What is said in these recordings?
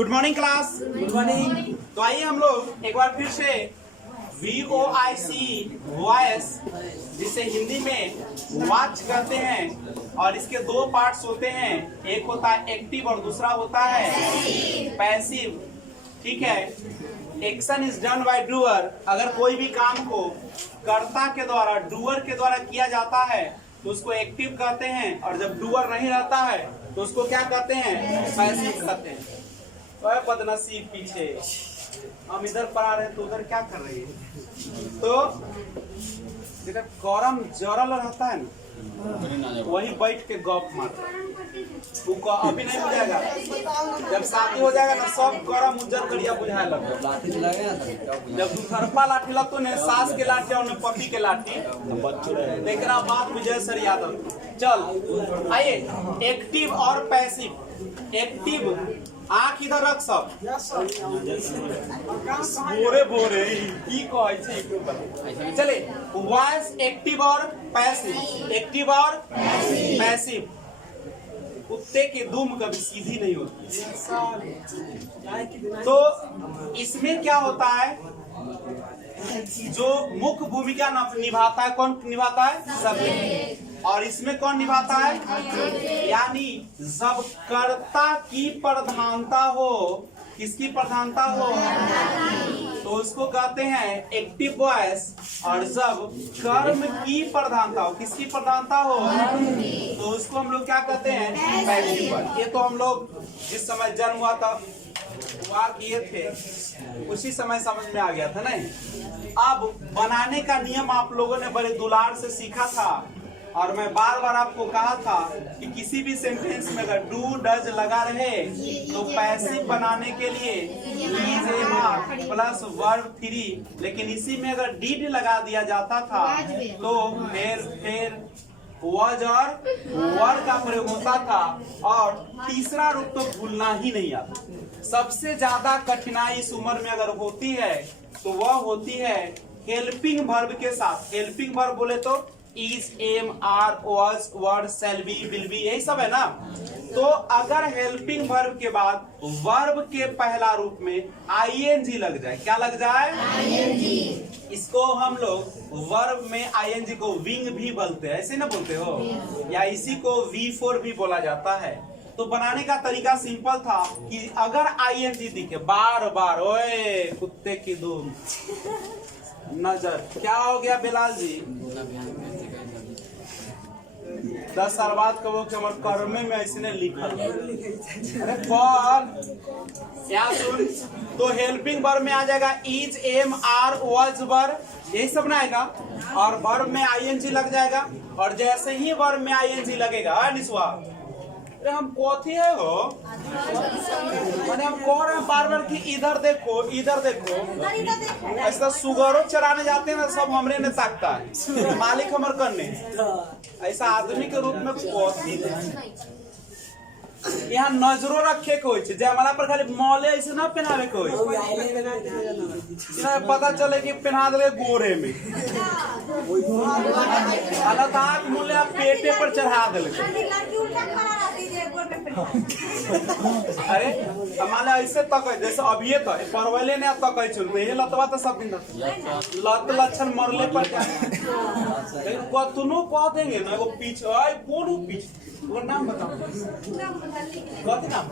Good morning class. Good morning. तो आइए हम लोग एक बार फिर से VOIC वॉइस, जिसे हिंदी में वॉच कहते हैं, और इसके दो पार्ट्स होते हैं, एक होता है एक्टिव और दूसरा होता है पैसिव। ठीक है। Action is done by doer. अगर कोई भी काम को कर्ता के द्वारा, डूअर के द्वारा किया जाता है तो उसको एक्टिव कहते हैं, और जब डूअर नहीं रहता है तो उसको क्या कहते हैं? पैसिव कहते हैं। तो बदनसीब पीछे हम इधर पढ़ा रहे हैं तो उधर क्या कर रही है? तो जेकर गरम जरल रहता है ना, वही बैठ के गप मारता है। वो अभी नहीं हो जाएगा, जब शादी हो जाएगा ना सब गरम उज्जर करिया बुझाए लगता। जब दुखरपा लाठी लगतो ने, सास के लाठी और पति के लाठी, तेकरा बाद विजय सर यादव। चल आइए, एक्टिव और पैसिव। एक्टिव, आँख इधर रख सब। बोरे बोरे की कहै छै। चले, वॉइस एक्टिव और पैसिव। एक्टिव और पैसिव। कुत्ते की दुम कभी सीधी नहीं होती। तो इसमें क्या होता है, जो मुख्य भूमिका निभाता है, कौन निभाता है? सब्जेक्ट। और इसमें कौन निभाता है? यानी जब कर्ता की प्रधानता हो, किसकी प्रधानता हो, तो उसको कहते हैं एक्टिव वॉइस। और जब कर्म की प्रधानता हो, किसकी प्रधानता हो, तो उसको हम लोग क्या कहते हैं? Passive voice. ये तो हम लोग जिस समय जन्म हुआ था हुआ किए थे, उसी समय समझ में आ गया था नहीं। अब बनाने का नियम आप लोगों ने बड़े दुलार से सीखा था, और मैं बार बार आपको कहा था कि किसी भी सेंटेंस में अगर डू डज लगा रहे तो पैसिव बनाने के लिए इज एम प्लस वर्ब 3, लेकिन इसी में अगर डिड लगा दिया जाता था तो फिर वॉज और वर का प्रयोग होता था, और तीसरा रूप तो भूलना ही नहीं आता। सबसे ज्यादा कठिनाई इस उम्र में अगर होती है तो वह होती है हेल्पिंग वर्ब के साथ। हेल्पिंग वर्ब बोले तो is, am, are, was, were, shall be, will be, यही सब है ना। तो अगर हेल्पिंग वर्ब के बाद वर्ब के पहला रूप में ING लग जाए, क्या लग जाए? ING। इसको हम लोग वर्ब में ING को विंग भी बोलते हैं, ऐसे ना बोलते हो? या इसी को V4 भी बोला जाता है। तो बनाने का तरीका सिंपल था कि अगर ING दिखे बार बार, ओए कुत्ते की दुम नजर, क्या हो गया बिलाल जी? 10 साल बाद कहो कि हमारे कर्मे में ऐसे लिखल। अरे पर क्या सुन, तो हेल्पिंग वर्ब में आ जाएगा इज, एम, आर, वाज, वर, यही सब ना आएगा, और वर्ब में ING लग जाएगा। और जैसे ही वर्ब में ING लगेगा, निस्वा अरे हम कौथी है हो, मैंने हम कह रहे हैं बार बार कि इधर देखो, इधर देखो। ऐसा सुगरों चराने जाते हैं ना, सब हमरे ने ताकता है, मालिक हमर करने। ऐसा आदमी के रूप में कौथी यहाँ नजरों रखे को जयमाला पर खाली मौले ऐसे ना पहनावे को, पता चले कि पहना दे गोरे में, अलग मूल्य पेटे पर चढ़ा दे। अरे हमारे ऐसे तक जैसे अभी तो परवले ने तक ये लतवा तो सब दिन लत लक्षण मरले पर कतनो कह देंगे ना, वो पीछे कौन पीछे वो नाम बताओ, कथी नाम?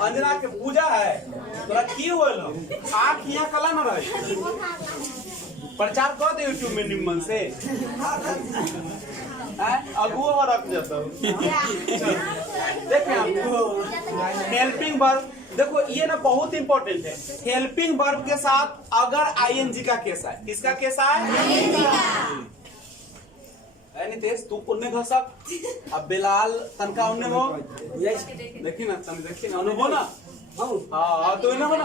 अंजना के पूजा है। तोरा की होल आँख यहाँ कला न रहे, प्रचार कर दे यूट्यूब में निम्न से अगुआ रख जाता हूँ। देखें आप हेल्पिंग वर्ब, देखो ये ना बहुत इंपॉर्टेंट है। हेल्पिंग वर्ब के साथ अगर ING का केस है, किसका केस है? नितेश तू उन्ने घसक, अब बिलाल तनका उन्ने हो, देखी ना तन, देखी ना उन्ने हो ना, हाँ तो इन्हें हो ना,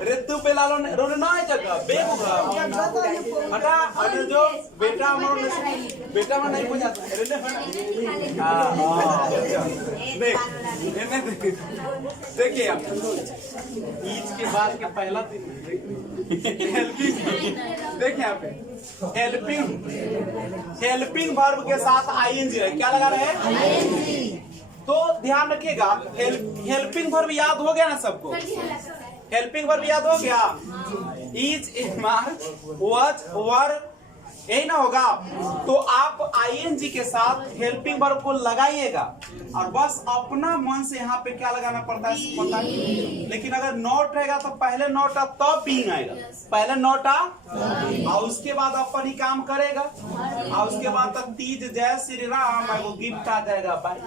अरे तू बिलाल रोने ना है जगह बेबुगा हटा, अरे जो बेटा में नहीं पहुंचाता, अरे देख देखिए आप ईद के बाद के पहला दिन देखिए यहाँ पे हेल्पिंग वर्ब के साथ ING है, क्या लगा रहे हैं? तो ध्यान रखिएगा, हेल्पिंग वर्ब याद हो गया ना सबको? हेल्पिंग वर्ब याद हो गया? इज, स्मार्ट, वाज, वर, यही ना होगा? तो आप आईएनजी के साथ हेल्पिंग वर्ब को लगाइएगा और बस अपना मन से यहाँ पे क्या लगाना पड़ता है पता है। लेकिन अगर नॉट रहेगा तो पहले नॉट आ तब बीइंग आएगा, पहले नॉट आ और उसके बाद अपन ही काम करेगा और उसके बाद तक तीज जय श्री राम वो गिफ्ट आ जाएगा। बाय,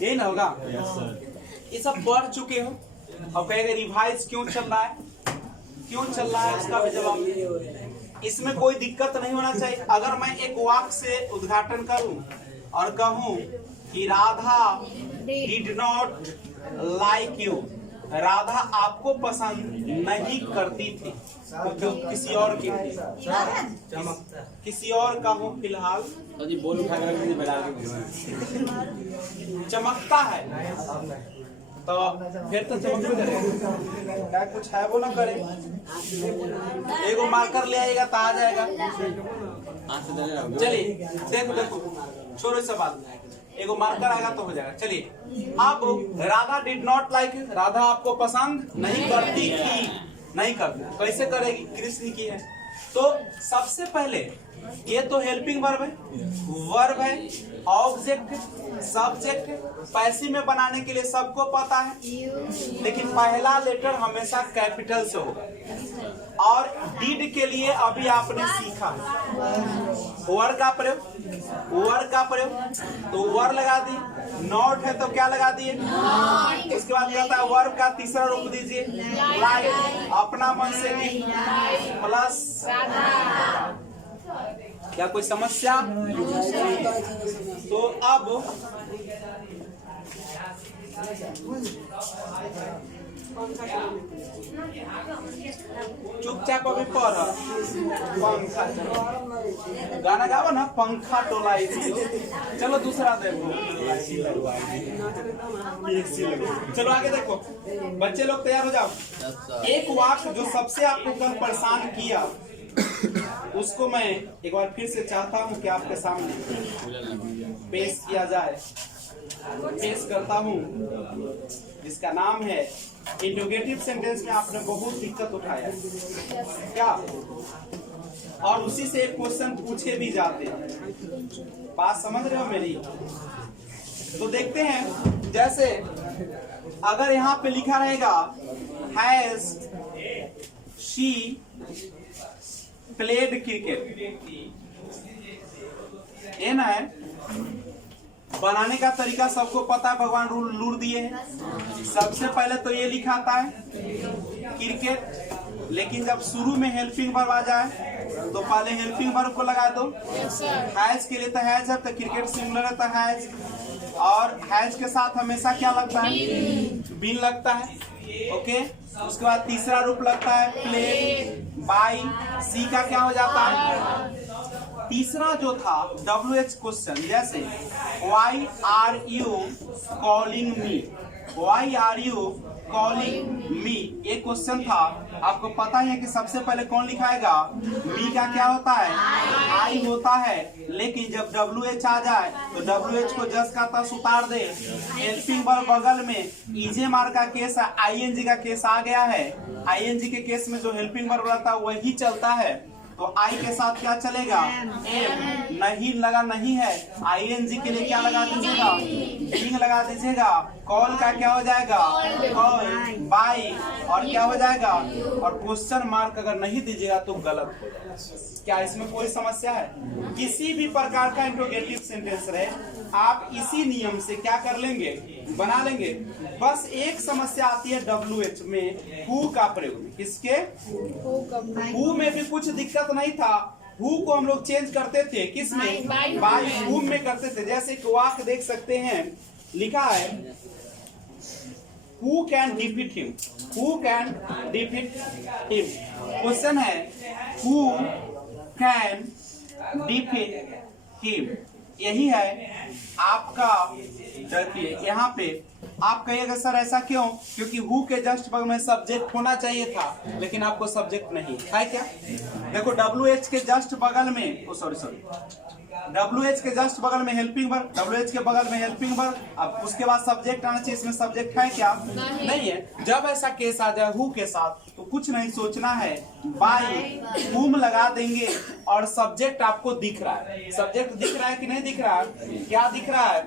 यही ना होगा? ये सब पढ़ चुके हो और कहेगा रिवाइज क्यों चल रहा है, क्यों चल रहा है, उसका भी जवाब। इसमें कोई दिक्कत नहीं होना चाहिए। अगर मैं एक वाक्य से उद्घाटन करूं और कहूं कि Radha did not like you, Radha आपको पसंद नहीं करती थी, तो किसी और की किसी और का हूं फिलहाल चमकता है तो फिर तो क्या कुछ है वो ना करे। एगो मार्कर ले आएगा तो आ जाएगा। चलिए देखो छोड़ो इस बात, एगो मार्कर आएगा तो हो जाएगा। चलिए अब Radha did not like, Radha आपको पसंद नहीं करती थी, नहीं करती, कैसे करेगी? कृष्ण की है। तो सबसे पहले ये तो हेल्पिंग वर्ब है, वर्ब है, ऑब्जेक्ट, सब्जेक्ट, पैसिव में बनाने के लिए सबको पता है, लेकिन पहला लेटर हमेशा कैपिटल से होगा। और डिड के लिए अभी आपने सीखा वर का प्रयोग, वर का प्रयोग, तो वर लगा दी, नॉट है तो क्या लगा दिए, उसके बाद कहता है वर्ब का तीसरा रूप दीजिए लाइक, अपना मन से प्लस। क्या कोई समस्या? तो अब चुपचाप अभी पढ़, पंखा गाना गाओ ना, पंखा टोलाई। चलो दूसरा देखो, चलो आगे देखो बच्चे लोग, तैयार हो जाओ। एक वाक्य जो सबसे आपको कल परेशान किया उसको मैं एक बार फिर से चाहता हूं कि आपके सामने पेश किया जाए। पेश करता हूं जिसका नाम है इंट्रोगेटिव सेंटेंस में आपने बहुत दिक्कत उठाया क्या, और उसी से एक क्वेश्चन पूछे भी जाते हैं। बात समझ रहे हो मेरी? तो देखते हैं, जैसे अगर यहाँ पे लिखा रहेगा हैज शी प्लेड क्रिकेट, ये ना है। बनाने का तरीका सबको पता है, भगवान रूल दिए हैं। सबसे पहले तो ये लिखा आता है क्रिकेट, लेकिन जब शुरू में हेल्पिंग वर्ब आ जाए तो पहले हेल्पिंग वर्ब को लगा दो। हैज के लिए तो हैज है, तो क्रिकेट सिंगुलर है तो हैज, और हैज के साथ हमेशा क्या लगता है? बीन लगता है। ओके, उसके बाद तीसरा रूप लगता है प्ले, बाई, सी का क्या हो जाता है? तीसरा जो था WH क्वेश्चन, जैसे why are you calling me, why are you calling me, ये क्वेश्चन था। आपको पता है कि सबसे पहले कौन लिखाएगा? मी का क्या होता है? आई होता है। लेकिन जब WH आ जाए तो WH को जस का तस उतार दे। हेल्पिंग वर्ब बगल में ईजे मार का केस है, ING का केस आ गया है। ING के केस में जो हेल्पिंग वर्ब रहता है वही चलता है। तो आई के साथ क्या चलेगा? एम। नहीं लगा नहीं है, ING के लिए क्या लगा दीजिएगा? बीइंग लगा दीजिएगा। कॉल का क्या हो जाएगा? कॉल, बाई, और क्या हो जाएगा? और क्वेश्चन मार्क अगर नहीं दीजिएगा तो गलत हो जाएगा। क्या इसमें कोई समस्या है? किसी भी प्रकार का इंट्रोगेटिव सेंटेंस रहे, आप इसी नियम से क्या कर लेंगे? बना लेंगे। बस एक समस्या आती है WH में, हु का प्रयोग। किसके? हु में भी कुछ दिक्कत नहीं था। हु को हम लोग चेंज करते थे, किस में? बाय हुम में करते थे। जैसे एक वाक्य देख सकते हैं, लिखा है who can defeat him, who can defeat him. Question है हु कैन डिफीट हिम, यही है आपका। देखिए यहाँ पे आप कहिएगा सर ऐसा क्यों? क्योंकि हु के जस्ट बगल में सब्जेक्ट होना चाहिए था, लेकिन आपको सब्जेक्ट नहीं है क्या? देखो WH के जस्ट बगल में, सॉरी WH के जस्ट बगल में हेल्पिंग वर्ब, WH के बगल में हेल्पिंग वर्ब, अब उसके बाद सब्जेक्ट आना चाहिए। इसमें सब्जेक्ट है क्या? नहीं है। जब ऐसा केस आ जाए हु के साथ तो कुछ नहीं सोचना है, बाय हुम लगा देंगे और सब्जेक्ट आपको दिख रहा है। सब्जेक्ट दिख रहा है कि नहीं दिख रहा है? क्या दिख रहा है?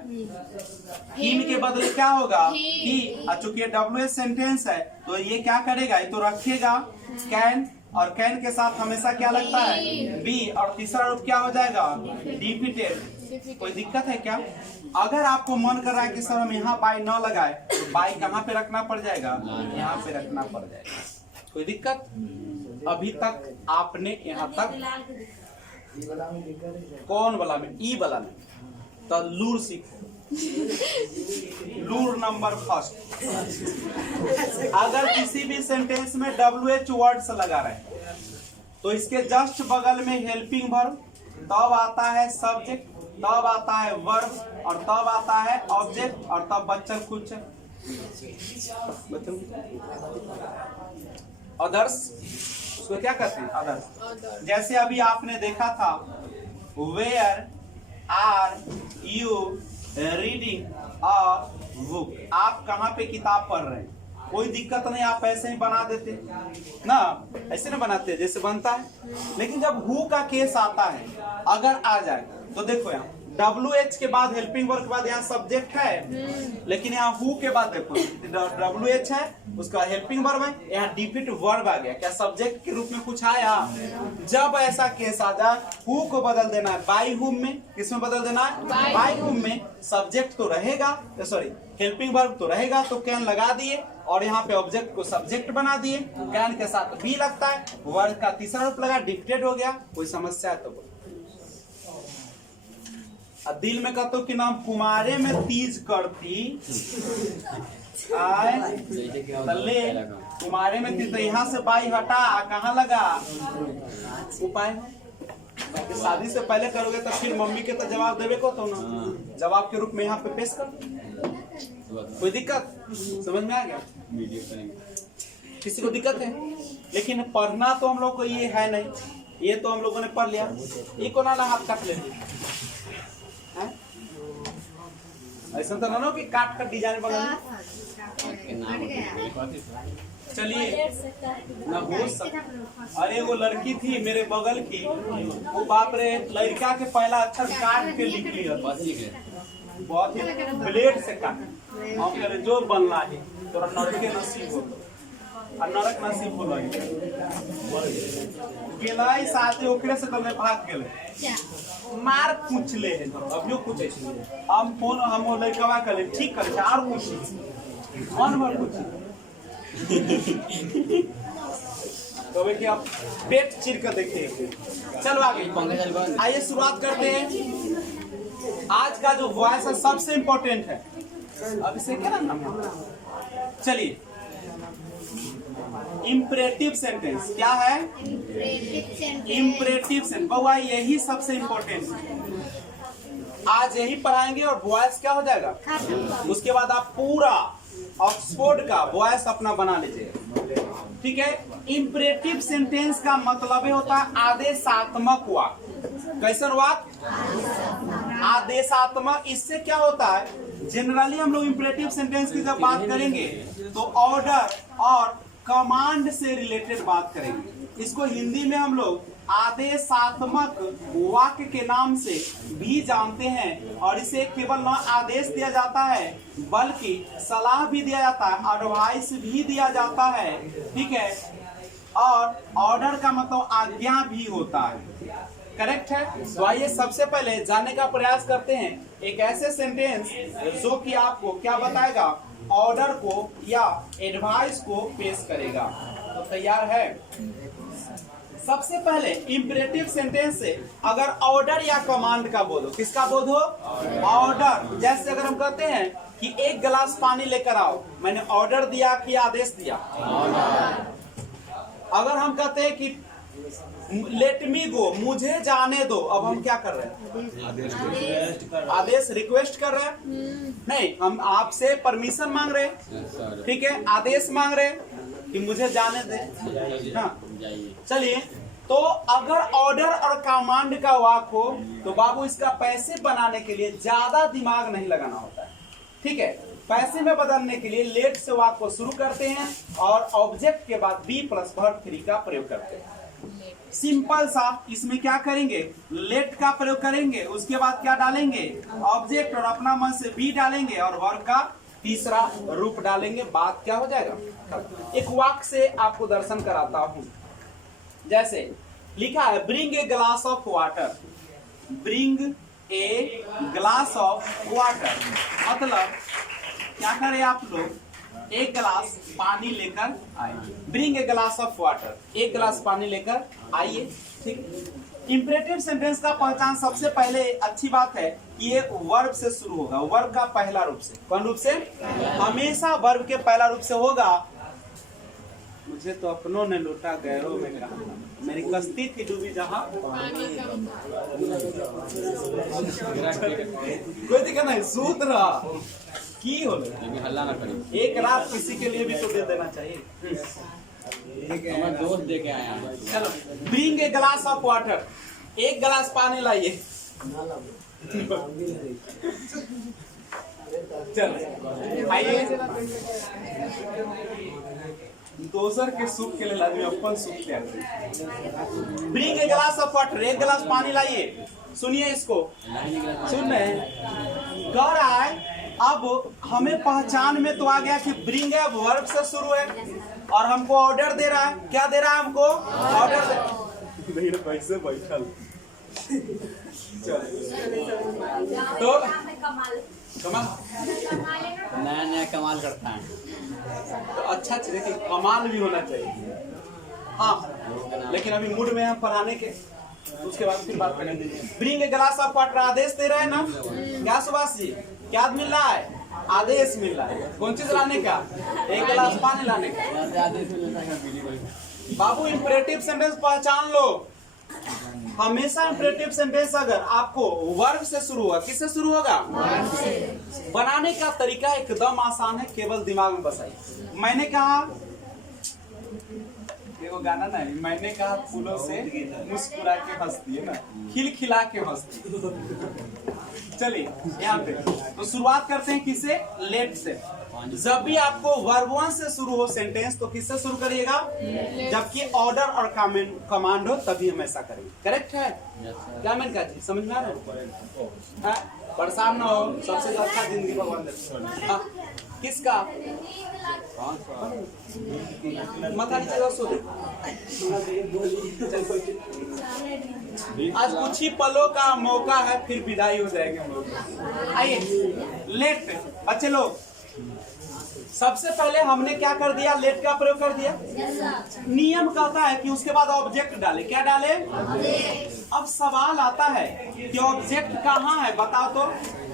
हिम के बदले क्या होगा? ही। चूंकि ये WH सेंटेंस है तो ये क्या करेगा? ये तो रखेगा कैन, और कैन के साथ हमेशा क्या लगता है? बी, और तीसरा रूप क्या हो जाएगा? डिफिटेड। कोई दिक्कत है क्या? अगर आपको मन कर रहा है कि सर हम यहाँ बाय न लगाए तो बाय कहाँ पे रखना पड़ जाएगा? यहाँ पे रखना पड़ जाएगा। कोई दिक्कत? अभी तक आपने यहाँ तक कौन वाला में? ई वाला में तो लूर सीखो। लूर नंबर फर्स्ट। अगर किसी भी सेंटेंस में WH वर्ड्स लगा रहे तो इसके जस्ट बगल में हेल्पिंग वर्ब, तब आता है सब्जेक्ट, तब आता है वर्ब, और तब आता है ऑब्जेक्ट, और तब बच्चन कुछ अदर्स। उसको क्या कहते हैं? अदर्स। जैसे अभी आपने देखा था where are you reading a book. आप कहाँ पे किताब पढ़ रहे हैं? कोई दिक्कत नहीं, आप ऐसे ही बना देते ना, ऐसे ना बनाते जैसे बनता है। लेकिन जब हु का केस आता है, अगर आ जाए तो देखो यहाँ WH के बाद हेल्पिंग वर्ब के बाद यहाँ सब्जेक्ट है, लेकिन यहाँ हु के बाद देखो WH है, उसका हेल्पिंग वर्ब है, यहाँ डिफिट वर्ब आ गया। क्या सब्जेक्ट के रूप में कुछ आया? जब ऐसा केस आ जाए हु को बदल देना है बाय हुम में। किसमें बदल देना है? बाय हुम में। सब्जेक्ट तो रहेगा, सॉरी हेल्पिंग वर्ब तो रहेगा, तो कैन लगा दिए और यहाँ पे ऑब्जेक्ट को सब्जेक्ट बना दिए। कैन के साथ बी लगता है, वर्ब का तीसरा रूप लगा, डिफिटेड हो गया। कोई समस्या है तो बोलो। दिल में कहते हो कि नाम कुमारे में तीज करती आए तले, कुमारे में तीज, तो यहाँ से बाई हटा कहाँ लगा? उपाय शादी से पहले करोगे तो फिर मम्मी के तो जवाब देवे को तो ना, जवाब के रूप में यहाँ पे पेश कर। कोई दिक्कत? समझ में आ गया? किसी को दिक्कत है? लेकिन पढ़ना तो हम लोग को ये है नहीं, ये तो हम लोगों ने पढ़ लिया। ये को ना हाथ काट लेते ऐसा तो ना कि काट कर डिजाइन बना। चलिए ना हो सकता। अरे वो लड़की थी मेरे बगल की, वो बाप रे लड़का के पहला अक्षर काट के लिख लिया, बहुत ही ब्लेड से काट। हम कह रहे जो बनना है तोरा नरके नसीब हो, नरक नसीब हो गेलाई साथे ओकरे से तले भाग गेले, मार पूछ ले है। अभियो पूछे हम फोन हम लड़कवा कले ठीक करे और पूछी मन भर पूछी तो कि आप पेट चिर कर देखते हैं। चलो आगे आइए शुरुआत करते हैं। आज का जो वॉइस है सबसे इम्पोर्टेंट है। अब इसे क्या नाम है? चलिए इम्परेटिव सेंटेंस क्या है? इम्परेटिव सेंटेंस बउआ यही सबसे इम्पोर्टेंट है। आज यही पढ़ाएंगे और वॉइस क्या हो जाएगा। उसके बाद आप पूरा ऑक्सफोर्ड का वॉइस अपना बना लीजिए, ठीक है। इम्परेटिव सेंटेंस का मतलब होता है आदेशात्मक वाक्य। कैसन वाक्य? आदेशात्मक। इससे क्या होता है, जनरली हम लोग इम्परेटिव सेंटेंस की जब बात करेंगे तो ऑर्डर और कमांड से रिलेटेड बात करेंगे। इसको हिंदी में हम लोग आदेशात्मक वाक्य के नाम से भी जानते हैं, और इसे केवल न आदेश दिया जाता है बल्कि सलाह भी दिया जाता है, एडवाइस भी दिया जाता है, ठीक है। और ऑर्डर का मतलब आज्ञा भी होता है, करेक्ट है। तो आइए सबसे पहले जानने का प्रयास करते हैं एक ऐसे सेंटेंस जो कि आपको क्या बताएगा, ऑर्डर को या एडवाइस को पेश करेगा। तो तैयार है। सबसे पहले इम्परेटिव सेंटेंस से अगर ऑर्डर या कमांड का बोलो, किसका बोध हो? ऑर्डर। जैसे अगर हम कहते हैं कि एक गिलास पानी लेकर आओ, मैंने ऑर्डर दिया कि आदेश दिया? अगर हम कहते हैं कि लेट मी गो, मुझे जाने दो, अब हम क्या कर रहे हैं? आदेश रिक्वेस्ट कर रहे हैं? नहीं, हम आपसे परमिशन मांग रहे हैं, ठीक है। आदेश मांग रहे हैं कि मुझे जाने दे। हाँ, चलिए तो अगर ऑर्डर और कमांड का वाक हो तो बाबू इसका पैसे बनाने के लिए ज्यादा दिमाग नहीं लगाना होता है। ठीक है, पैसे में बदलने के लिए लेट से वाक को शुरू करते हैं और ऑब्जेक्ट के बाद बी प्लस वर्ब 3 का प्रयोग करते हैं। सिंपल सा, इसमें क्या करेंगे, लेट का प्रयोग करेंगे, उसके बाद क्या डालेंगे, ऑब्जेक्ट और अपना मन से बी डालेंगे और वर्ब का तीसरा रूप डालेंगे, बात क्या हो जाएगा। एक वाक्य से आपको दर्शन कराता हूं। जैसे लिखा है bring a glass of water, bring a glass of water, मतलब क्या करें आप लोग, एक गिलास पानी लेकर आए। Bring a glass of water, एक गिलास पानी लेकर आइए। ठीक, इंपरेटिव सेंटेंस का पहचान सबसे पहले अच्छी बात है कि ये वर्ब से शुरू होगा, वर्ब का पहला रूप से। कौन रूप से, हमेशा वर्ब के पहला रूप से होगा। मुझे तो अपनों ने लूटा गैरों में कहा, मेरी कश्ती थी डूबी जहां कोई दिक्कत नहीं, सूत्र की हो हल्ला ना करें, एक रात किसी के लिए भी तो दे देना चाहिए। दोस्त दे के आया। चलो, bring a glass of water, एक गिलास पानी लाइए। चलो आइए, दोसर के सुख के लिए आदमी अपन सुख क्या करे। Bring a glass of water, एक गिलास पानी लाइए। सुनिए इसको, सुन रहे हैं, कह रहा है अब हमें पहचान में तो आ गया कि ब्रिंग है वर्ब से शुरू है और हमको ऑर्डर दे रहा है। क्या दे रहा है हमको, ऑर्डर दे। कैसे बैठल तो कमाल, नया नया कमाल करता है तो अच्छा चीज है कि कमाल भी होना चाहिए। हाँ, लेकिन अभी मूड में हम पढ़ाने के, उसके बाद फिर बात करेंगे। Bring a glass of water, आदेश दे रहे हैं ना क्या सुभाष जी, क्या मिल रहा है, आदेश मिल रहा है। कौन चीज लाने का, एक गिलास पानी लाने का। बाबू इंपरेटिव सेंटेंस पहचान लो, हमेशा इंपरेटिव सेंटेंस अगर आपको वर्ब से शुरू होगा, किससे शुरू होगा, बनाने का तरीका एकदम आसान है, केवल दिमाग में बसाइए। मैंने कहा, देखो गाना ना, मैंने कहा फूलों से मुस्कुरा के हंसती है ना, खिलखिला के हंसती। चलिए यहाँ पे तो शुरुआत करते हैं किससे, लेट से। जब भी आपको वर्ब वन से शुरू हो सेंटेंस तो किससे शुरू करिएगा, जबकि ऑर्डर और कमांड हो तभी हम ऐसा करेंगे। करेक्ट है क्या, मैंने कहा जी, समझ में आ रहा है, परेशान ना हो, सबसे जो अच्छा जिंदगी भगवान देते। किसका माथा नीचे सो दे। आज कुछ ही पलों का मौका है, फिर विदाई हो जाएंगे हम लोग। आइए लेट पे बच्चे लोग, सबसे पहले हमने क्या कर दिया, लेट का प्रयोग कर दिया। नियम कहता है कि उसके बाद ऑब्जेक्ट डाले, क्या डाले, अब सवाल आता है कि ऑब्जेक्ट कहाँ है, बताओ तो।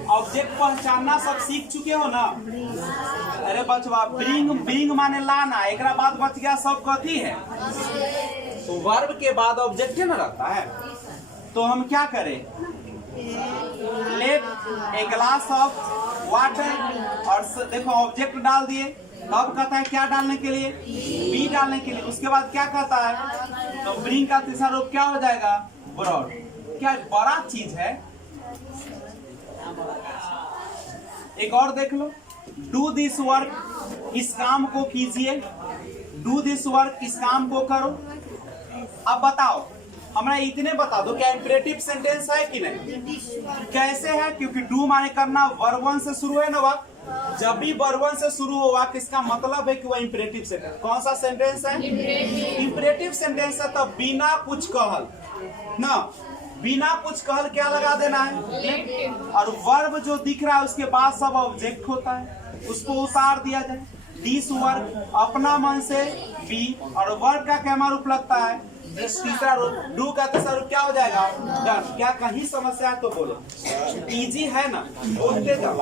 ऑब्जेक्ट पहचानना सब सीख चुके हो ना। अरे बचवा, ब्रिंग, ब्रिंग माने लाना, एक बाद बच गया सब कथी है, तो वर्ब के बाद ऑब्जेक्ट ना रहता है। तो हम क्या करें, let a glass of water, और देखो ऑब्जेक्ट डाल दिए। अब कहता है क्या डालने के लिए, बी डालने के लिए। उसके बाद क्या कहता है, तो ब्रिंग का तीसरा रूप क्या हो जाएगा, ब्रॉड। क्या बड़ा चीज है। एक और देख लो, डू दिस वर्क, इस काम को कीजिए। डू दिस वर्क, इस काम को करो। अब बताओ, हमरा इतने बता दो, क्या इंपरेटिव सेंटेंस है कि नहीं, कैसे है, क्योंकि डू माने करना, वर्ब वन से शुरू है ना वाक्य। जब भी वर्ब वन से शुरू हो वाक्य, इसका मतलब है कि वह इंपरेटिव सेंटेंस। कौन सा सेंटेंस है, इंपरेटिव सेंटेंस है। तो बिना कुछ कहल ना, बिना कुछ कहल क्या लगा देना है, और वर्ब जो दिख रहा है उसके बाद सब ऑब्जेक्ट होता है, उसको उतार दिया जाए। दिस वर्क, अपना मन से बी, और वर्ब का क्या रूप लगता है, तीसरा रूप। डू का तीसरा रूप क्या हो जाएगा, डन। क्या कहीं समस्या है तो बोलो, इजी है ना, बोलते जाओ।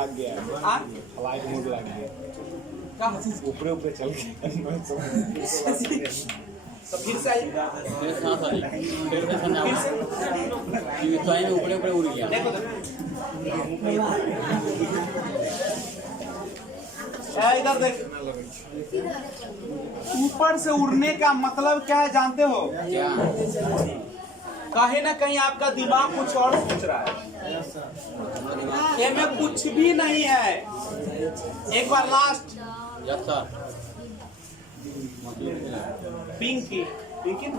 ऊपर ऊपर चल तो फिर से आइए, ऊपर ऊपर उड़ गया। देखो इधर देख, ऊपर से उड़ने का मतलब क्या है जानते हो? क्या? कहीं ना कहीं आपका दिमाग कुछ और सोच रहा है, ये में कुछ भी नहीं है। एक बार last yes sir. Pinky Pinky ना,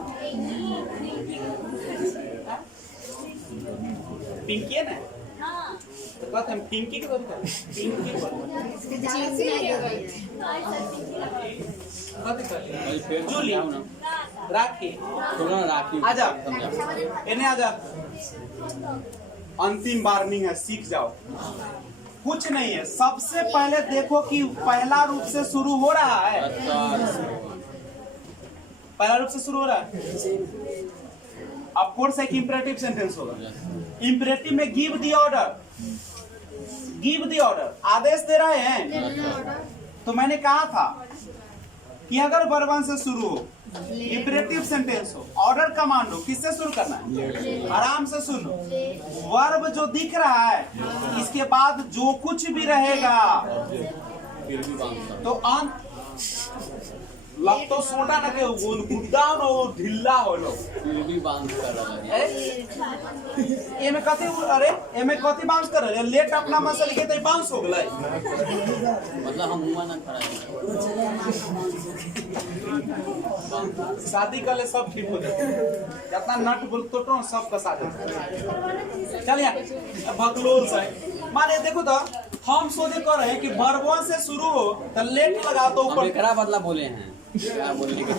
पिंकी है ना, तो कहते हैं पिंकी के बोलते हैं, पिंकी जूली राखी राखी आजा, इन्हें आजा। अंतिम वार्निंग है, सीख जाओ। कुछ नहीं है, सबसे पहले देखो कि पहला रूप से शुरू हो रहा है। पहला रूप से शुरू हो रहा है, ऑफ कोर्स एक इंपरेटिव सेंटेंस होगा। इंपरेटिव में give the order, give the order, आदेश दे रहे हैं। तो मैंने कहा था कि अगर वर्ब से शुरू हो, इंपरेटिव सेंटेंस हो, ऑर्डर कमांड हो, किससे शुरू करना है? आराम से सुनो। वर्ब जो दिख रहा है, इसके बाद जो कुछ भी रहेगा तो अंत लग तो सोना ना के गुद्दा नो ढिल्ला हो लो। फिर भी बांध कर रहा है। एमे कथी, अरे एमे कथी बाउंस कर रहे? लेट अपना मसल लिखे तो बाउंस हो गए। मतलब हम मुंह ना खड़ा शादी कर ले सब ठीक हो जाए, जितना नट बोल तो सब कसा जाए। चलिए बकलोल से माने देखो तो हम सोचे कर रहे हैं कि वर्बों से शुरू हो तो लेट लगा तो हम ऊपर एकरा बदला बोले हैं। क्या बोलने के?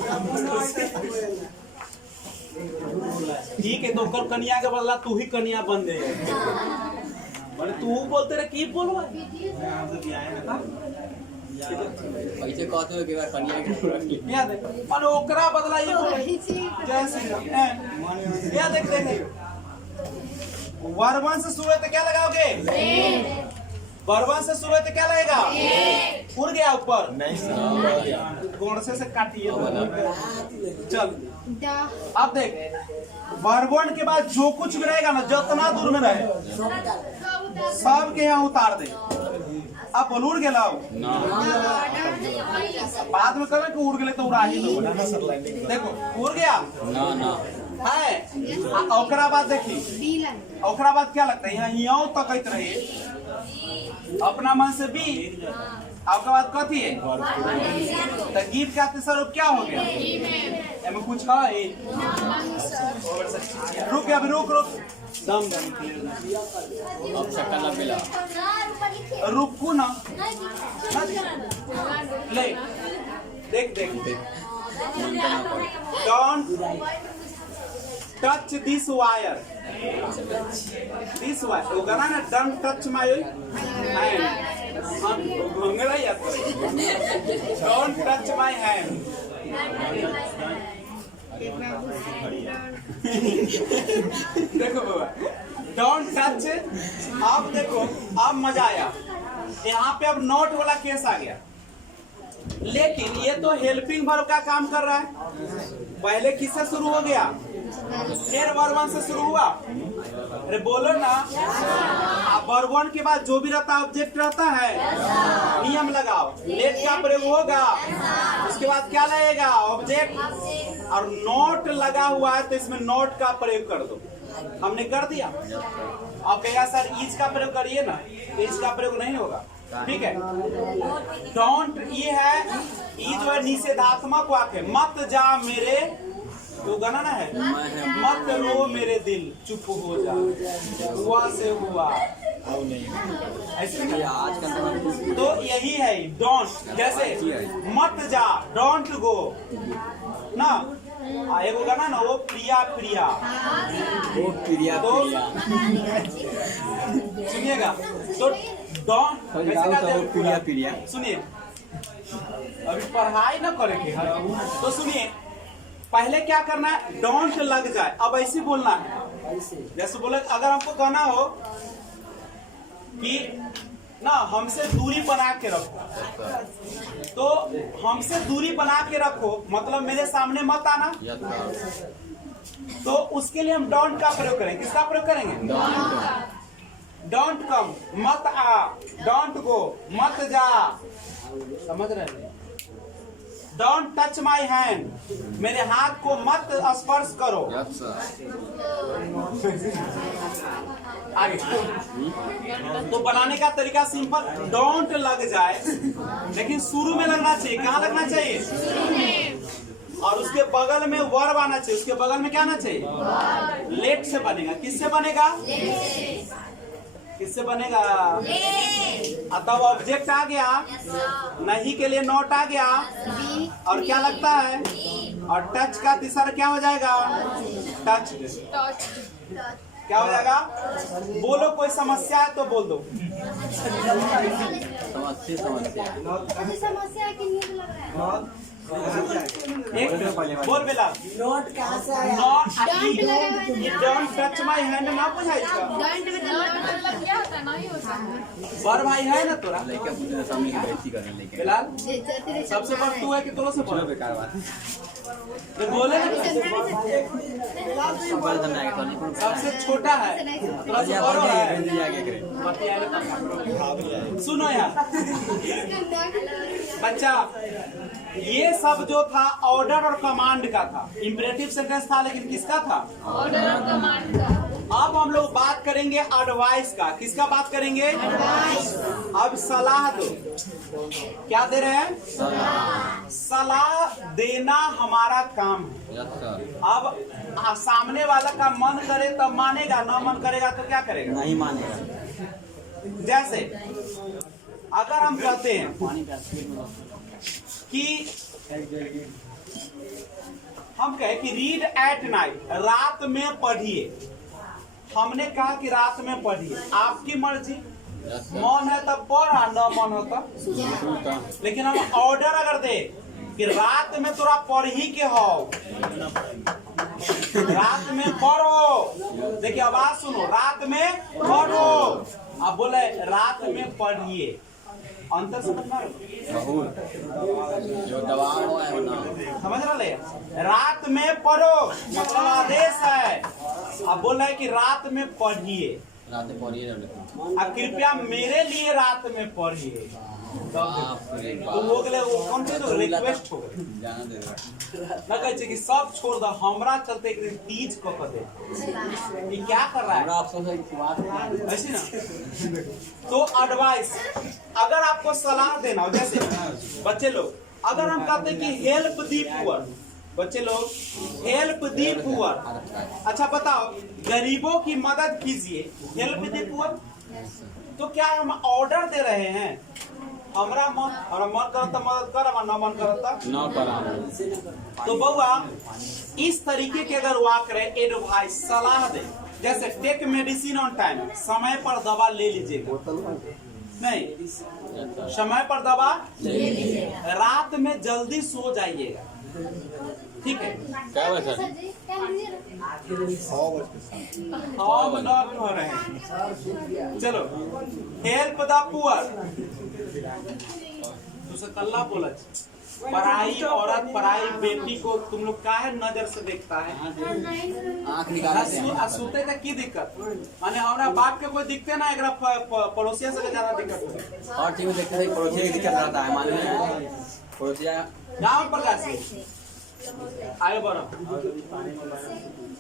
ठीक है, तो कल कन्या के बदला तू ही कन्या बन जाए। अरे तू बोलते रहे की बोलवा पैसे कहते हो कि बार कन्या के रख ली। याद है माने ओकरा बदला ये बोल जैसे याद है। वर्बन से शुरू है तो क्या लगाओगे? वर्बन से शुरू है तो क्या लगेगा? उड़ गया ऊपर नहीं, गोड़से से काटिए। चल अब देख, वर्बन के बाद जो कुछ भी रहेगा ना, जितना दूर में रहे सब के यहाँ उतार दे। अब बोल उड़ गया बाद में कर उड़ गए तो उड़ा ही दो। देखो उड़ गया ना है। ओकरा बाद देखी, ओकरा बाद क्या लगता है? यहाँ यहाँ तक रहे अपना मन से भी। आपके बाद कथी है? तो गिव का तेसर क्या हो गया? एमे कुछ है? रुक अभी रुक दम अब शक्ल ना मिला। रुकू ना, ले देख don't touch this wire, this wire वो गाना ना, डोंट टच माय हैंड। हम भंगड़ा या डोंट टच माय हैंड। देखो बाबा, डोंट टच। अब देखो, अब मजा आया। यहाँ पे अब नॉट वाला केस आ गया, लेकिन ये तो हेल्पिंग वर्ब का काम कर रहा है। पहले किससे शुरू हो गया? फिर वर्ब से शुरू हुआ। अरे बोलो ना, वर्ब वन के बाद जो भी रहता है ऑब्जेक्ट रहता है, नियम लगाओ। लेट का प्रयोग होगा, उसके बाद क्या लगेगा? ऑब्जेक्ट। और नोट लगा हुआ है तो इसमें नोट का प्रयोग कर दो। हमने कर दिया। अब कहेगा सर इज का प्रयोग करिए ना, इज का प्रयोग नहीं होगा। ठीक है, डोंट ये है, ई जो है निषेधात्मक वाक्य है। मत जा मेरे, तो गाना ना है, मत रो मेरे दिल, चुप हो जा, हुआ से हुआ। ऐसे आजकल तो यही है डोंट। जैसे मत जा, डोंट गो ना। एगो गाना ना, वो प्रिया प्रिया, वो प्रिया तो सुनिएगा, तो डोंट प्रिया प्रिया। सुनिए, अभी पढ़ाई ना करेंगे तो सुनिए, पहले क्या करना है? डोंट लग जाए, अब ऐसे बोलना है। जैसे बोले अगर हमको कहना हो कि ना हमसे दूरी बना के रखो, तो हमसे दूरी बना के रखो मतलब मेरे सामने मत आना। तो उसके लिए हम डोंट का प्रयोग करेंगे। किसका प्रयोग करेंगे? डोंट कम, मत आ, डोंट गो, मत जा। समझ रहे हैं? डोंट टच माई हैंड, मेरे हाथ को मत स्पर्श करो। Yes sir. आगे तो बनाने का तरीका सिंपल, डोंट लग जाए लेकिन शुरू में लगना चाहिए। कहाँ लगना चाहिए? और उसके बगल में वर्ब आना चाहिए। उसके बगल में क्या आना चाहिए? लेट से बनेगा। किससे बनेगा? किससे बनेगा? तब ऑब्जेक्ट आ गया, नहीं के लिए नॉट आ गया, और क्या लगता है? और टच का तीसरा क्या हो जाएगा? टच। क्या हो जाएगा? बोलो, कोई समस्या है तो बोल दो। समस्या है कि नींद लग रहा है? बोल बेला। नोट कहाँ से आया? डोंट टच माई हैंड ना पूछा इसका। क्या होता है? नहीं होता है। बर भाई है ना तोरा? लड़का पूछे सामने की बेइज्जती करने लेके बिलाल सबसे बड़ तू है कि तोरो से बड़? बेकार बात है। तो बोले ना, सबसे छोटा है, तोरा से बड़ा है। सुनो यार बच्चा, ये सब जो था ऑर्डर और कमांड का था, इम्परेटिव सेंटेंस था, लेकिन किसका था? ऑर्डर और कमांड का। अब हम लोग बात करेंगे एडवाइस का। किसका बात करेंगे? अब सलाह दो। क्या दे रहे हैं? सलाह देना हमारा काम है। Yes sir. अब सामने वाला का मन करे तब मानेगा, ना मन करेगा तो क्या करेगा? नहीं मानेगा। जैसे अगर हम कहते हैं कि हम कहे कि रीड एट नाइट, रात में पढ़िए। हमने कहा कि रात में पढ़िए, आपकी मर्जी। मन है तब पढ़ा, न मन हो तब। लेकिन हम ऑर्डर अगर दे कि रात में तोरा पढ़ी के हो, रात में पढ़ो, देखिए आवाज सुनो, रात में पढ़ो। अब बोले रात में पढ़िए, अंतर समझ में बहुत जो दबाव है ना, समझ रहे? रात में पढ़ो मतलब आदेश है। अब बोल रहे कि रात में पढ़िए, रात में पढ़िए। अब कृपया मेरे लिए रात में पढ़िए। तो हो गए, वो कौन सी तो रिक्वेस्ट हो गई। जाना दे रहा। ना कहे कि सब छोड़ दो, हमरा चलते एक दिन तीज को कर दे। ये क्या कर रहा है? हमरा अफसोस है कि बात ऐसी ना। तो एडवाइस, अगर आपको सलाह देना हो, जैसे बच्चे लोग, अगर हम कहते हैं कि हेल्प दी पुअर, बच्चे लोग हेल्प दी पुअर, अच्छा बताओ, गरीबों की मदद कीजिए, हेल्प दी पुअर। तो क्या हम ऑर्डर दे रहे हैं? हमरा मन करता मदद कर, ना मन करता ना करा। तो बउआ इस तरीके के अगर वाक रहे, एडवाइस, सलाह दे, जैसे टेक मेडिसिन ऑन टाइम, समय पर दवा ले लीजिएगा। नहीं, समय पर दवा ले लीजिएगा। रात में जल्दी सो जाइएगा, ठीक है? क्या हुआ सर? हम नॉट हो रहे हैं। चलो, हेल्प द पुअर। तुझसे कल्ला बोला, पराई औरत, पराई बेटी को तुम लोग काहे नजर से देखता है? आँख निकालते हैं। सुते का की दिक्कत? माने हमारा बाप के कोई दिखते ना, एकरा पड़ोसिया से ज्यादा दिक्कत है। और टीवी देखते थे, पड़ोसी की दिक्कत रहता है, मालूम है? पड़ोसिया राम प्रकाश आगे बढ़ो।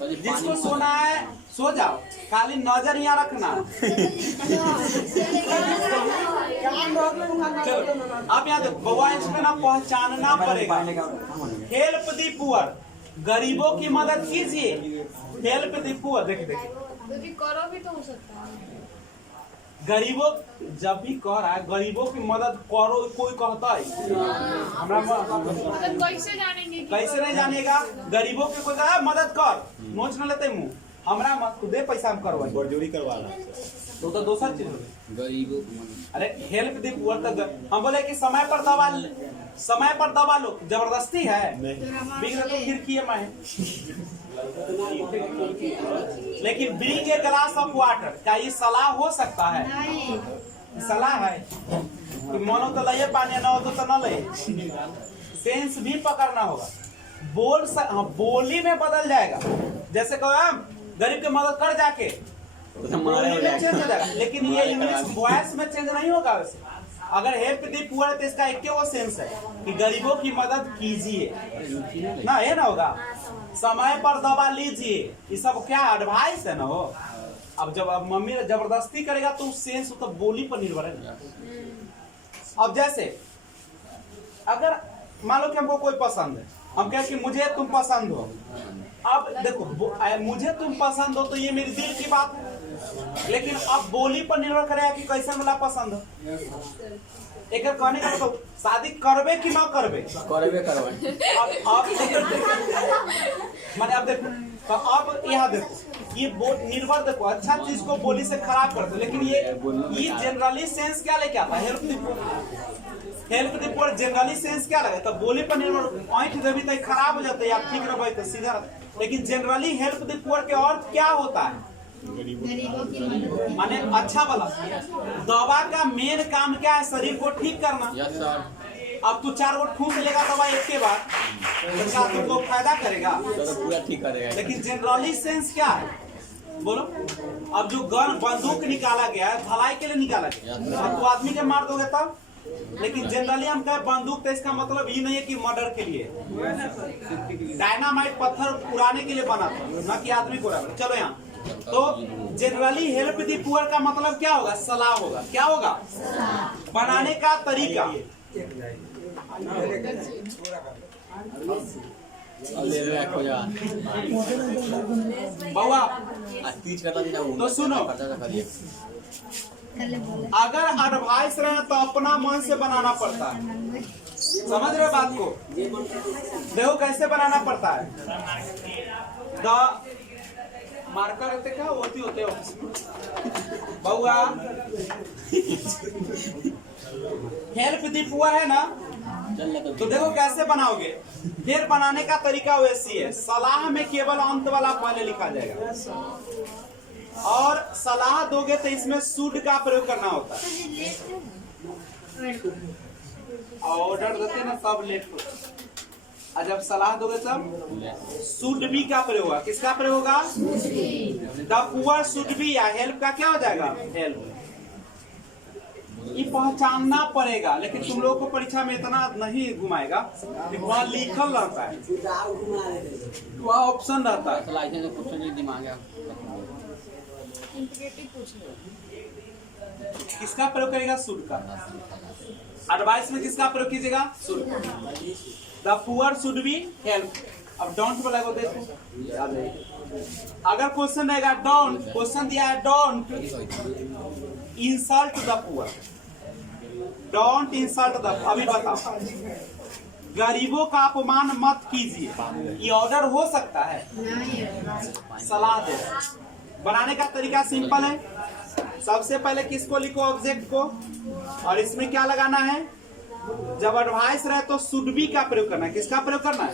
जिसको सोना है सो जाओ, खाली नजर यहाँ रखना। चलो अब यहाँ देखो, बउआ इसमें ना पहचानना पड़ेगा। हेल्प दी पुअर, गरीबों की मदद कीजिए। हेल्प दी पुअर, देखिए करो भी तो हो सकता है। गरीबों जब भी कह रहा है गरीबों की मदद करो, कोई कहता है हमरा मतलब कैसे जानेंगे? कैसे नहीं जानेगा? गरीबों के कोई कहा मदद कर, नोच न लेते मुंह, हमरा मत दे पैसा हम करवाई, बरजोरी करवा रहा तो दूसरा चीज हो गई। गरीबों। अरे हेल्प दी पुअर तक हम बोले कि समय पर दबा लो, जबरदस्ती है? बिगड़ तो खिड़की है मैं। लेकिन bring a glass of water, क्या ये सलाह हो सकता है? सलाह है कि मनो तो लइए पानी, ना हो तो न ले। सेंस भी पकड़ना होगा। बोली में बदल जाएगा। जैसे कहो गरीब की मदद कर जाके, बोली में चेंज हो जाएगा। लेकिन ये इंग्लिश वॉइस में चेंज नहीं होगा। वैसे अगर हेल्प दी पुअर है तो इसका एक वो सेंस है कि गरीबों की मदद कीजिए ना, ये ना होगा। समय पर दवा लीजिए, ये सब क्या एडवाइस है ना हो। अब जब अब मम्मी जबरदस्ती करेगा तो उस सेंस तो बोली पर निर्भर है ना। अब जैसे अगर मान लो कि हमको कोई पसंद है, हम कहें कि मुझे तुम पसंद हो। अब देखो मुझे तुम पसंद हो तो ये मेरी दिल की बात है, लेकिन अब बोली पर निर्भर करेगा कि कैसा वाला पसंद हो। एक कहने का तो शादी करबे कि ना करबे, करबे करबे। अब माने अब देखो तो अब यहाँ देखो ये निर्भर देखो अच्छा चीज को बोली से खराब कर दो, लेकिन ये जनरली सेंस क्या लेके आता है help the poor generally sense क्या लगे तो बोली पर निर्भर पॉइंट देवी तो खराब हो जाता है या ठीक रहे तो सीधा। लेकिन जनरली हेल्प दी पुअर के और क्या होता है माने अच्छा वाला। दवा का मेन काम क्या है, शरीर को ठीक करना। Yes sir. अब तू 4 गो ठूस लेगा दवा एक के बाद तो क्या तुमको फायदा करेगा, तो पूरा ठीक करेगा। लेकिन जनरली सेंस क्या है बोलो। अब जो गन बंदूक निकाला गया है भलाई के लिए निकाला गया, अब तो आदमी के मार दोगे तब। लेकिन जनरली हम कहें बंदूक तो इसका मतलब ये नहीं है कि मर्डर के लिए, डायनामाइट पत्थर उड़ाने के लिए बना था ना कि आदमी को उड़ाना। चलो यहाँ तो जनरली हेल्प दी पुअर का मतलब क्या होगा, सलाह होगा। क्या होगा, बनाने का तरीका। बाबा तो सुनो, अगर एडवाइस रहे तो अपना मन से बनाना पड़ता है। समझ रहे बात को, देखो कैसे बनाना पड़ता है। मार्कर रहते क्या होते ऑफिस में बउआ हेल्प दी पुअर है ना, तो देखो कैसे बनाओगे। फिर बनाने का तरीका वैसी है, सलाह में केवल अंत वाला पहले लिखा जाएगा और सलाह दोगे तो इसमें शुड का प्रयोग करना होता है। ऑर्डर देते ना तब लेट और जब सलाह दोगे तब शुड बी का प्रयोग होगा। किसका प्रयोग होगा, द पुअर शुड बी, या हेल्प का क्या हो जाएगा, हेल्प। ये पहचानना पड़ेगा, लेकिन तुम लोगों को परीक्षा में इतना नहीं घुमाएगा। वहाँ लिखल रहता है, वहाँ ऑप्शन रहता है। दिमाग किसका प्रयोग करेगा, शुड का। एडवाइस में किसका प्रयोग कीजिएगा, should. The poor should be help. अब डोंट बोला को देखो, अगर क्वेश्चन रहेगा डोंट, क्वेश्चन दिया है don't insult the poor, don't insult the. अभी बताओ, गरीबों का अपमान मत कीजिए, ये ऑर्डर हो सकता है, सलाह दे। बनाने का तरीका सिंपल है। सबसे पहले किसको लिखो, ऑब्जेक्ट को, और इसमें क्या लगाना है, जब एडवाइस रहे तो शुड बी का प्रयोग करना है। किसका प्रयोग करना है,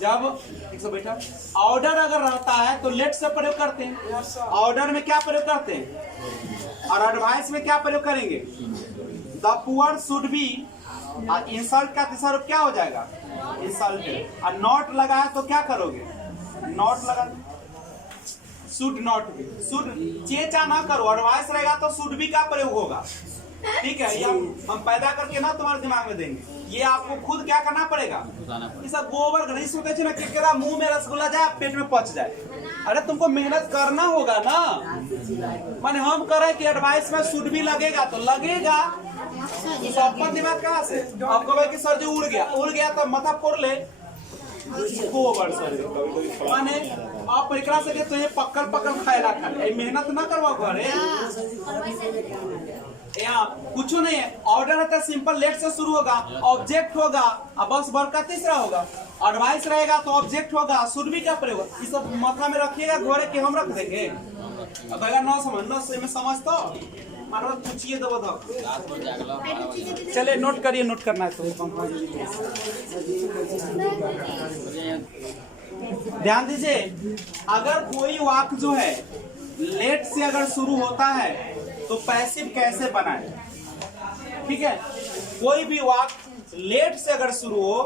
जब एक सौ बैठा ऑर्डर अगर रहता है तो लेट से प्रयोग करते हैं, ऑर्डर में क्या प्रयोग करते हैं, और एडवाइस में क्या प्रयोग करेंगे, द पुअर शुड बी। और इंसल्ट का तीसरा रूप क्या हो जाएगा, इंसल्टेड। और नॉट लगा है तो क्या करोगे, नॉट लगा, शुड नॉट बी। शुड चेचा ना करो, एडवाइस रहेगा तो शुड बी का प्रयोग होगा। ठीक है, ये हम पैदा करके ना तुम्हारे दिमाग में देंगे, ये आपको खुद क्या करना पड़ेगा। ये सब गोबर नहीं सोचे ना कि मुंह में रसगुल्ला जाए पेट में पच जाए। अरे तुमको मेहनत करना होगा ना। माने हम करें कि एडवाइस में शुड भी लगेगा तो लगेगा, तो अपन दिमाग कहाँ से। आपको भाई कि सर जी उड़ गया तो माथा फोड़ ले गोबर सर। माने आप परिक्रा से तो ये पकड़ खाएला खाए, मेहनत ना करवा घरे। यहाँ कुछ नहीं है, ऑर्डर रहता है सिंपल, लेट से शुरू होगा, ऑब्जेक्ट होगा, अब बस वर्ब का तीसरा होगा, एडवाइस रहेगा तो ऑब्जेक्ट होगा, शुड बी का प्रयोग। ये सब माथा में रखिएगा घोड़े के हम रख देंगे। अब अगर न समझ तो मारो पूछिए दो चले नोट करिए, नोट करना है तो ध्यान दीजिए। अगर कोई वाक्य जो है लेट से अगर शुरू होता है तो पैसिव कैसे बनाए। ठीक है, कोई भी वाक्य लेट से अगर शुरू हो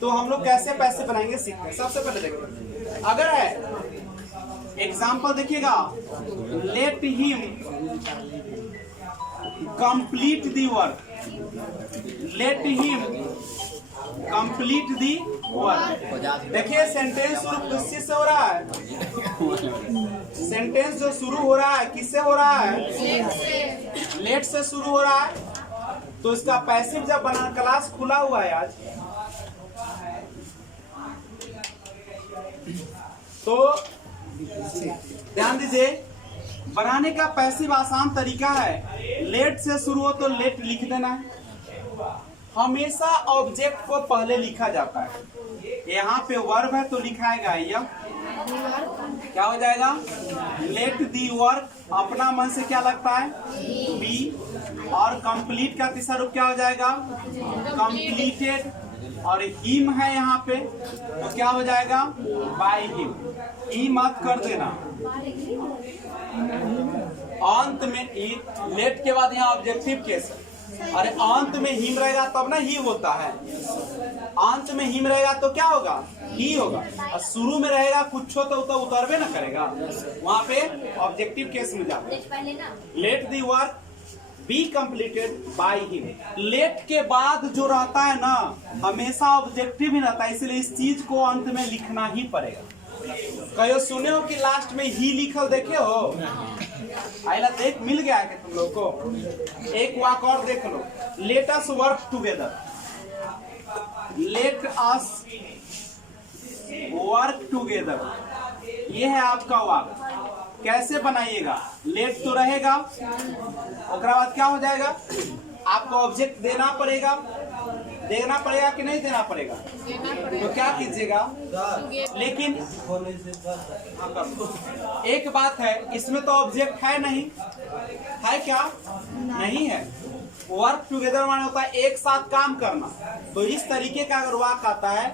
तो हम लोग कैसे पैसिव बनाएंगे सीखते हैं। सबसे पहले देखिए, अगर है एग्जाम्पल देखिएगा, let him complete the work, let him complete the work. देखिए सेंटेंस शुरू किससे से हो रहा है? सेंटेंस जो शुरू हो रहा है किससे हो रहा है? लेट से शुरू हो रहा है। तो इसका पैसिव जब बना, क्लास खुला हुआ है आज, तो ध्यान दीजिए, बनाने का पैसिव आसान तरीका है, लेट से शुरू हो तो लेट लिख देना है। हमेशा ऑब्जेक्ट को पहले लिखा जाता है। यहाँ पे वर्ब है तो लिखाएगा यह, क्या हो जाएगा? लेट दी वर्क, अपना मन से क्या लगता है? बी। और कंप्लीट का तीसरा रूप क्या हो जाएगा? कंप्लीटेड। और हिम है यहाँ पे तो क्या हो जाएगा? By him. ई मत कर देना। अंत में ई, लेट के बाद यहाँ ऑब्जेक्टिव केस है। अरे अंत में हिम रहेगा तब ना ही होता है। अंत में हिम रहेगा तो क्या होगा? ही होगा। और शुरू में रहेगा कुछ हो तो उतरबे ना करेगा, वहां पे ऑब्जेक्टिव केस में जाता है। Let the work be completed by him. Let के बाद जो रहता है ना, हमेशा ऑब्जेक्टिव ही रहता है, इसलिए इस चीज को अंत में लिखना ही पड़ेगा। कहो सुने हो कि लास्ट में ही लिखल देखे हो? आइला देख, मिल गया है तुम लोग को? एक वाक और देख लो, let us work together. Let us work together, ये है आपका वाक। कैसे बनाइएगा? लेट तो रहेगा, उसके बाद क्या हो जाएगा? आपको ऑब्जेक्ट देना पड़ेगा कि नहीं देना पड़ेगा? तो क्या कीजिएगा? लेकिन एक बात है, इसमें तो ऑब्जेक्ट है नहीं, है क्या? नहीं है। वर्क टुगेदर माने होता है एक साथ काम करना। तो इस तरीके का अगर वाक आता है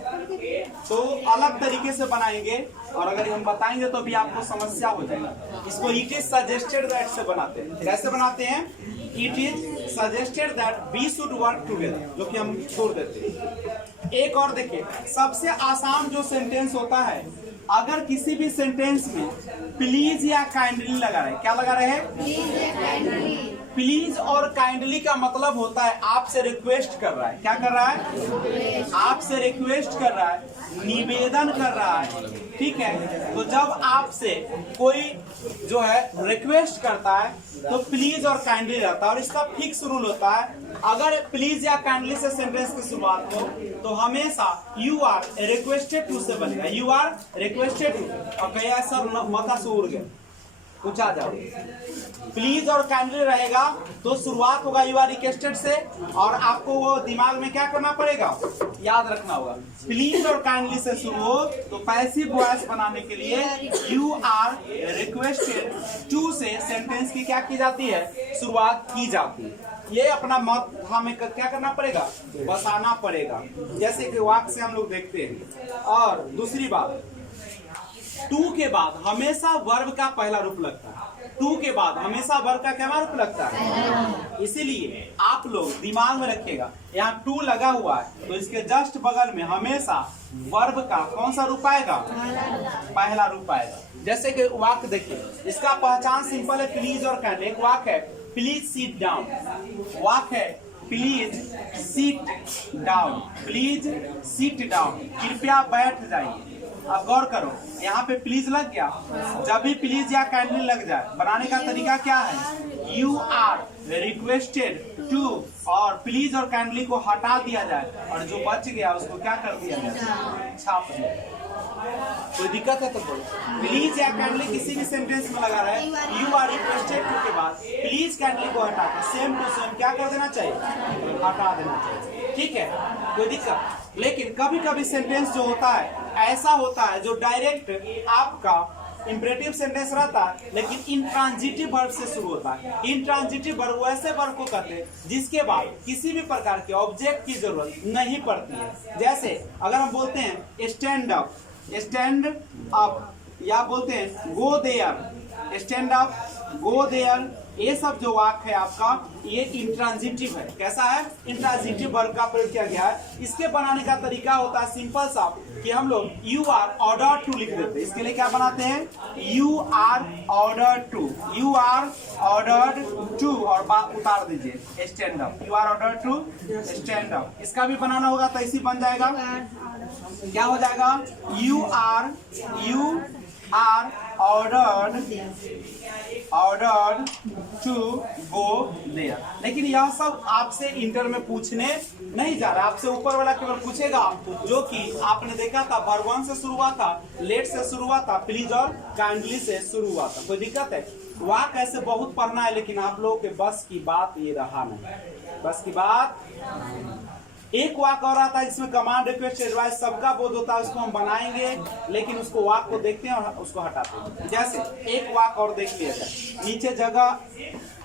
तो अलग तरीके से बनाएंगे, और अगर हम बताएंगे तो भी आपको समस्या हो जाएगा। इसको इट इज सजेस्टेड दैट से बनाते हैं। कैसे बनाते हैं? It is suggested that we should work together, जो कि हम छोड़ देते हैं। एक और देखिए, सबसे आसान जो सेंटेंस होता है, अगर किसी भी सेंटेंस में प्लीज या काइंडली लगा रहे, क्या लगा रहे हैं? प्लीज और काइंडली का मतलब होता है आपसे रिक्वेस्ट कर रहा है। क्या कर रहा है? आपसे रिक्वेस्ट कर रहा है, निवेदन कर रहा है। ठीक है, तो जब आपसे कोई जो है रिक्वेस्ट करता है तो प्लीज और काइंडली रहता है, और इसका फिक्स रूल होता है, अगर प्लीज या काइंडली से सेंटेंस की शुरुआत हो तो हमेशा यू आर रिक्वेस्टेड टू से बनेगा। यू आर रिक्वेस्टेड टू, और कहीं सर माथा से उड़ गए, कुछ आ जाओ। प्लीज और काइंडली रहेगा तो शुरुआत होगा यू आर रिक्वेस्टेड से, और आपको वो दिमाग में क्या करना पड़ेगा? याद रखना होगा। प्लीज और काइंडली से शुरू हो तो पैसिव वॉइस बनाने के लिए यू आर रिक्वेस्टेड टू से सेंटेंस की क्या की जाती है? शुरुआत की जाती है। ये अपना मत हमें क्या करना पड़ेगा? बसाना पड़ेगा, जैसे कि वाक्य से हम लोग देखते हैं। और दूसरी बात, टू के बाद हमेशा वर्ब का पहला रूप लगता है। टू के बाद हमेशा वर्ब का क्या रूप लगता है? इसीलिए आप लोग दिमाग में रखिएगा, यहाँ टू लगा हुआ है तो इसके जस्ट बगल में हमेशा वर्ब का कौन सा रूप आएगा? पहला रूप आएगा। जैसे कि वाक्य देखिए, इसका पहचान सिंपल है, प्लीज और काइंडली। एक वाक्य है प्लीज सीट डाउन, वाक्य है please seat down, please seat down, कृपया बैठ जाइए। अब गौर करो, यहाँ पे प्लीज लग गया, जब भी प्लीज या काइंडली लग जाए, बनाने का तरीका क्या है? यू आर रिक्वेस्टेड टू, और प्लीज और काइंडली को हटा दिया जाए, और जो बच गया उसको क्या कर दिया जाए? छाप दिया। कोई दिक्कत है तो बोलो। प्लीज या काइंडली किसी भी सेंटेंस में लगा रहा है, यू आर रिक्वेस्टेड टू के बाद प्लीज काइंडली को हटा के सेम टू सेम क्या कर देना चाहिए? हटा देना चाहिए। ठीक है, कोई दिक्कत? लेकिन कभी कभी सेंटेंस जो होता है ऐसा होता है जो डायरेक्ट आपका इंपरेटिव सेंटेंस रहता है, लेकिन इंट्रांजिटिव वर्ब से शुरू होता है। इंट्रांजिटिव वर्ब वैसे वर्ब को कहते हैं जिसके बाद किसी भी प्रकार के ऑब्जेक्ट की जरूरत नहीं पड़ती है। जैसे अगर हम बोलते हैं स्टैंड अप, स्टैंड अप, या बोलते हैं go there, stand up, go there, ये सब जो वाक्य है आपका ये इंट्रांजिटिव है। कैसा है? इंट्रांजिटिव वर्ब का प्रयोग किया गया है। इसके बनाने का तरीका होता है सिंपल सा कि हम लोग यू आर ऑर्डर टू लिख देते हैं। इसके लिए क्या बनाते हैं? You are order to, you are order to और बात उतार दीजिए stand up, you are order to stand up. इसका भी बनाना होगा तो ऐसे बन जाएगा। क्या हो जाएगा? You are ordered to go there. लेकिन यह सब आपसे इंटर में पूछने नहीं जा रहा, आपसे ऊपर वाला केवल पूछेगा जो कि आपने देखा था वर्ब 1 से शुरू हुआ था, लेट से शुरू हुआ था, प्लीज और काइंडली से शुरू हुआ था। कोई दिक्कत है? वाक्य ऐसे बहुत पढ़ना है, लेकिन आप लोगों के बस की बात ये रहा नहीं। बस की बात एक वाक्य और आता है जिसमें कमांड, रिक्वेस्ट, एडवाइस सबका बोध होता है, उसको हम बनाएंगे, लेकिन उसको वाक्य को देखते हैं और उसको हटाते हैं। जैसे एक वाक्य और देख लिया जाए, नीचे जगह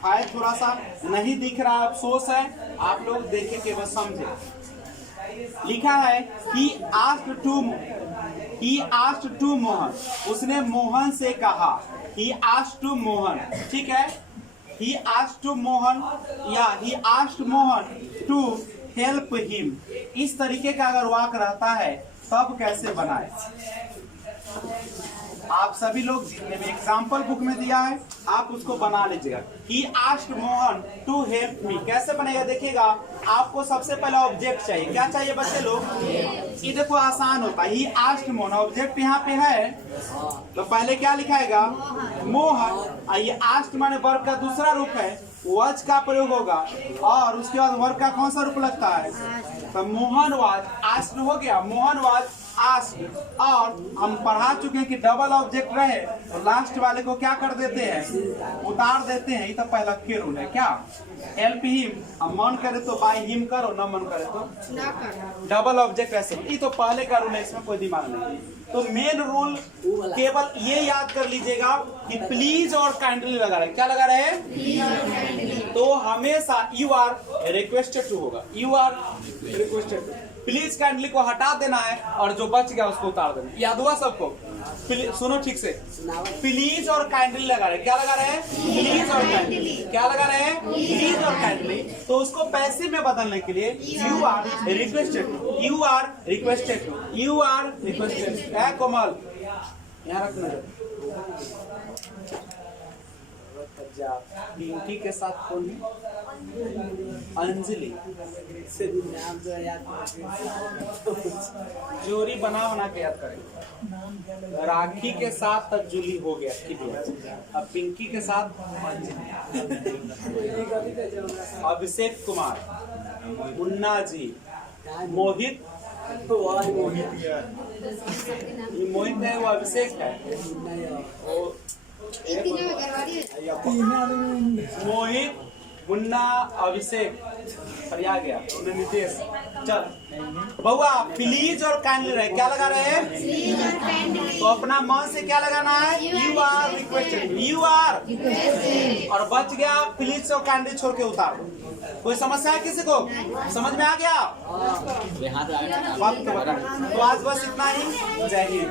है थोड़ा सा नहीं दिख रहा, अफसोस है, आप लोग देखे केवल समझे। लिखा है he asked to मोहन, उसने मोहन से कहा। he asked to मोहन, ठीक है। he asked to मोहन या he asked Mohan to help him. इस तरीके का अगर वाक्य रहता है तब कैसे बनाए? आप सभी लोग जितने भी एग्जाम्पल बुक में दिया है आप उसको बना लीजिएगा। He asked Mohan to help me कैसे बनेगा? देखिएगा, आपको सबसे पहले ऑब्जेक्ट चाहिए। क्या चाहिए बच्चे लोग? ये देखो आसान होता है। ही आस्क्ड मोहन, ऑब्जेक्ट यहाँ पे है तो पहले क्या लिखाएगा? मोहन। ये आस्क्ड माने वर्ब का दूसरा रूप है, वाज का प्रयोग होगा और उसके बाद वर्ब का कौन सा रूप लगता है? तो मोहन वाज आस्क्ड हो गया, मोहन वाज आस्क्ड। और हम पढ़ा चुके हैं कि डबल ऑब्जेक्ट रहे तो लास्ट वाले को क्या कर देते हैं? उतार देते हैं। ये तो पहला के रूल है। क्या? हेल्प हिम, हम मन करे तो बाय हिम करो, न मन करे तो ना करो। डबल ऑब्जेक्ट ऐसे, ये तो पहले का रूल है, इसमें कोई दिमाग नहीं। तो मेन रूल केवल ये याद कर लीजिएगा कि प्लीज और काइंडली लगा रहे। क्या लगा रहे हैं? तो हमेशा यू आर रिक्वेस्टेड टू होगा, you are requested to. Please kindly को हटा देना है और जो बच गया उसको उतार देना। याद हुआ सबको? सुनो ठीक से, प्लीज और काइंडली लगा रहे। क्या लगा रहे हैं? प्लीज और काइंडली। क्या लगा रहे हैं? प्लीज और काइंडली। तो उसको पैसे में बदलने के लिए you are requested, you are requested, you are requested. है कोमल, यहाँ रखना। पिंकी के साथ कौन है? अंजलि। जोड़ी बना के याद करेंगे। राखी के साथ तजुली हो गया कि अब पिंकी के साथ अभिषेक कुमार, मुन्ना जी, मोहित। मोहित है वो अभिषेक है, मोहित, मुन्ना, अभिषेक और आ गया नितेश। चल बउआ, प्लीज और काइंडली रहे। क्या लगा रहे हैं? तो अपना मन से क्या लगाना है? You are requested, you are. और बच गया प्लीज और काइंडली छोड़ के उतार दो। कोई समस्या है किसी को? समझ में आ गया? तो आज बस इतना ही। जय हिंद।